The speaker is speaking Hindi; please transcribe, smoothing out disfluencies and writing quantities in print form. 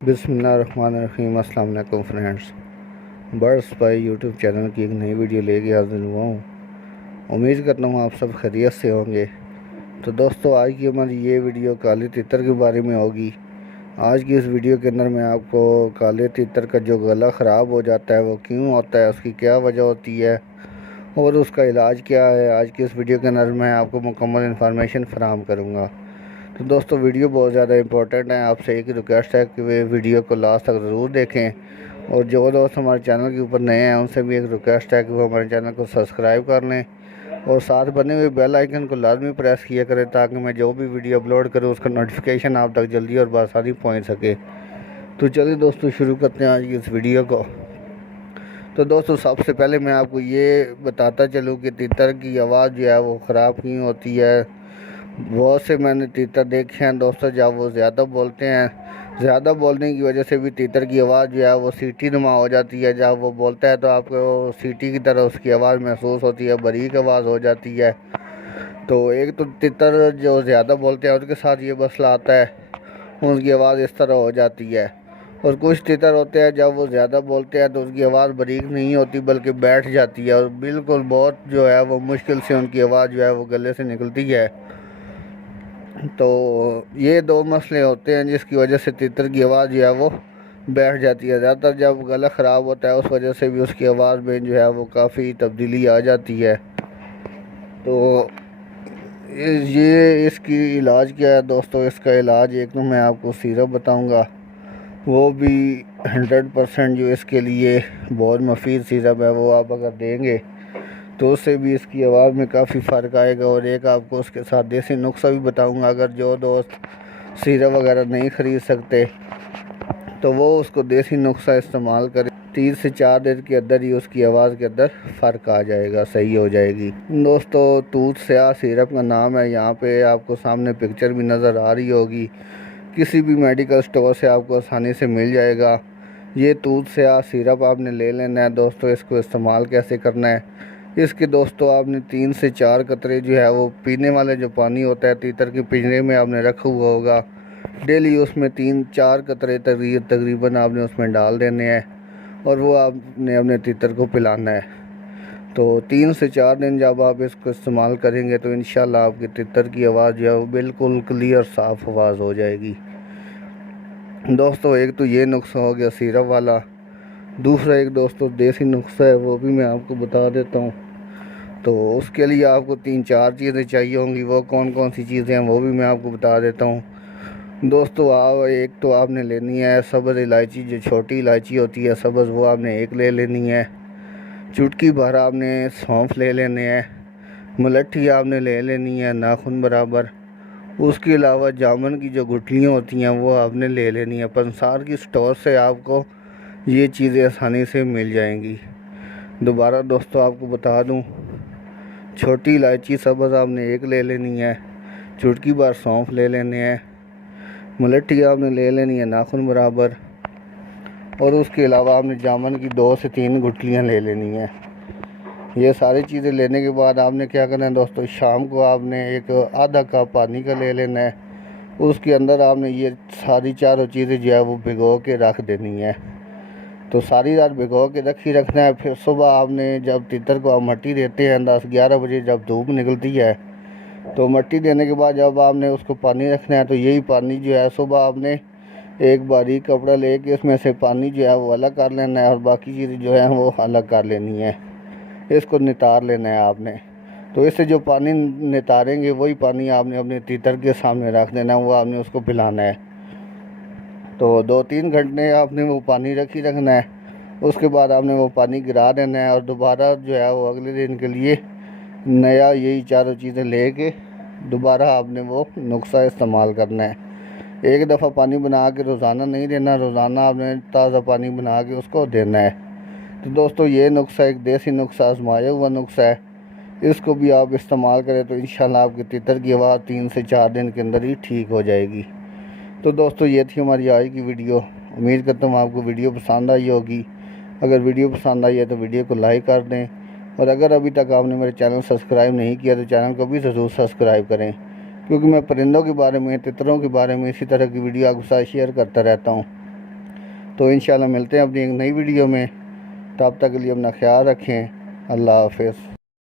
बिस्मिल्लाहिर्रहमानिर्रहीम। अस्सलाम वालेकुम friends. Birds by YouTube channel की एक नई वीडियो लेके हाजिर हुआ हूँ। उम्मीद करता हूँ आप सब खैरियत से होंगे। तो दोस्तों, आज की हमारी ये वीडियो काले तितर के बारे में होगी। आज की इस वीडियो के अंदर मैं आपको काले तितर का जो गला ख़राब हो जाता है वो क्यों होता है, उसकी क्या वजह होती है और उसका इलाज क्या है, आज की इस वीडियो के अंदर मैं आपको मुकम्मल इन्फॉर्मेशन फराहम करूँगा। तो दोस्तों, वीडियो बहुत ज़्यादा इंपॉर्टेंट है। आपसे एक रिक्वेस्ट है कि वे वीडियो को लास्ट तक ज़रूर देखें, और जो दोस्त हमारे चैनल के ऊपर नए हैं उनसे भी एक रिक्वेस्ट है कि वो हमारे चैनल को सब्सक्राइब कर लें और साथ बने हुए बेल आइकन को लाजमी प्रेस किया करें, ताकि मैं जो भी वीडियो अपलोड करूँ उसका नोटिफिकेशन आप तक जल्दी और बआसानी पहुँच सके। तो चलिए दोस्तों, शुरू करते हैं आज की इस वीडियो को। तो दोस्तों, सबसे पहले मैं आपको ये बताता चलूँ कि तीतर की आवाज़ जो है वो ख़राब क्यों होती है। बहुत से मैंने तीतर देखे हैं दोस्तों, जब वो ज़्यादा बोलते हैं, ज़्यादा बोलने की वजह से भी तीतर की आवाज़ जो है वो सीटी नुमा हो जाती है। जब वो बोलता है तो आपको सीटी की तरह उसकी आवाज़ महसूस होती है, बारीक आवाज़ हो जाती है। तो एक तो तीतर जो ज़्यादा बोलते हैं उनके साथ ये मसला आता है, उनकी आवाज़ इस तरह हो जाती है। और कुछ तीतर होते हैं जब वो ज़्यादा बोलते हैं तो उनकी आवाज़ बारीक नहीं होती बल्कि बैठ जाती है, और बिल्कुल बहुत जो है वो मुश्किल से उनकी आवाज़ जो है वो गले से निकलती है। तो ये दो मसले होते हैं जिसकी वजह से तीतर की आवाज़ जो है वो बैठ जाती है। ज़्यादातर जब गला ख़राब होता है उस वजह से भी उसकी आवाज़ में जो है वो काफ़ी तब्दीली आ जाती है। तो ये इसकी इलाज क्या है दोस्तों। इसका इलाज एक तो मैं आपको सिरप बताऊंगा, वो भी 100% जो इसके लिए बहुत मुफीद सिरप है, वो आप अगर देंगे तो उससे भी इसकी आवाज़ में काफ़ी फ़र्क आएगा। और एक आपको उसके साथ देसी नुस्खा भी बताऊंगा। अगर जो दोस्त सिरप वगैरह नहीं ख़रीद सकते तो वो उसको देसी नुस्खा इस्तेमाल करें, 3 से 4 दिन के अंदर ही उसकी आवाज़ के अंदर फ़र्क आ जाएगा, सही हो जाएगी। दोस्तों, तूत स्याह सिरप का नाम है। यहाँ पे आपको सामने पिक्चर भी नज़र आ रही होगी। किसी भी मेडिकल स्टोर से आपको आसानी से मिल जाएगा। ये तूत स्याह सिरप आपने ले लेना है दोस्तों। इसको इस्तेमाल कैसे करना है, इसके दोस्तों आपने 3 से 4 कतरे जो है वो पीने वाले जो पानी होता है तीतर के पिंजरे में आपने रखा हुआ होगा, डेली उसमें 3-4 कतरे तकरीबन आपने उसमें डाल देने हैं और वो आपने अपने तीतर को पिलाना है। तो 3 से 4 दिन जब आप इसको इस्तेमाल करेंगे तो इंशाल्लाह आपके तीतर की आवाज़ जो है वो बिल्कुल क्लियर साफ़ आवाज़ हो जाएगी। दोस्तों, एक तो ये नुस्खा हो गया सिरप वाला। दूसरा एक दोस्तों देसी नुस्खा है, वो भी मैं आपको बता देता हूँ। तो उसके लिए आपको 3-4 चीज़ें चाहिए होंगी। वो कौन कौन सी चीज़ें हैं वो भी मैं आपको बता देता हूँ दोस्तों। आप एक तो आपने लेनी है सब्ज़ इलायची, जो छोटी इलायची होती है सब्ज़, वो आपने एक ले लेनी है। चुटकी भर आपने सौंफ ले लेने हैं। मुलट्ठी आपने ले लेनी है नाखून बराबर। उसके अलावा जामुन की जो गुठलियाँ होती हैं वो आपने ले लेनी है। पंसार की स्टोर से आपको ये चीज़ें आसानी से मिल जाएंगी। दोबारा दोस्तों आपको बता दूं, छोटी इलायची सब्ज़ आपने एक ले लेनी है। चुटकी भर सौंफ ले लेने हैं। मुलट्ठी आपने ले लेनी है नाखून बराबर। और उसके अलावा आपने जामुन की 2 से 3 गुठलियाँ ले लेनी हैं। ये सारी चीज़ें लेने के बाद आपने क्या करना है दोस्तों, शाम को आपने एक आधा कप पानी का ले लेना है। उसके अंदर आपने ये सारी चारों चीज़ें जो है वो भिगो के रख देनी है। तो सारी रात भिगो के रखना है। फिर सुबह आपने जब तीतर को आप मट्टी देते हैं 10-11 बजे जब धूप निकलती है, तो मट्टी देने के बाद जब आपने उसको पानी रखना है तो यही पानी जो है सुबह आपने एक बारीक कपड़ा लेके इसमें से पानी जो है वो अलग कर लेना है और बाकी चीज़ें जो है वो अलग कर लेनी है। इसको नितार लेना है आपने। तो इससे जो पानी नितारेंगे वही पानी आपने अपने तीतर के सामने रख देना है, वो आपने उसको पिलाना है। तो 2-3 घंटे आपने वो पानी रखना है। उसके बाद आपने वो पानी गिरा देना है और दोबारा जो है वो अगले दिन के लिए नया यही चारों चीज़ें लेके दोबारा आपने वो नुस्खा इस्तेमाल करना है। एक दफ़ा पानी बना के रोज़ाना नहीं देना, रोज़ाना आपने ताज़ा पानी बना के उसको देना है। तो दोस्तों, ये नुस्खा एक देसी नुस्खा, आजमाया हुआ नुस्खा है। इसको भी आप इस्तेमाल करें तो इंशाल्लाह आपके तीतर की आवाज़ 3 से 4 दिन के अंदर ही ठीक हो जाएगी। तो दोस्तों, ये थी हमारी आज की वीडियो। उम्मीद करता हूँ आपको वीडियो पसंद आई होगी। अगर वीडियो पसंद आई है तो वीडियो को लाइक कर दें, और अगर अभी तक आपने मेरे चैनल सब्सक्राइब नहीं किया तो चैनल को भी ज़रूर सब्सक्राइब करें, क्योंकि मैं परिंदों के बारे में, तितरों के बारे में इसी तरह की वीडियो आपके साथ शेयर करता रहता हूँ। तो इंशाल्लाह मिलते हैं अपनी एक नई वीडियो में। तब तक के लिए अपना ख्याल रखें। अल्लाह हाफ़िज़।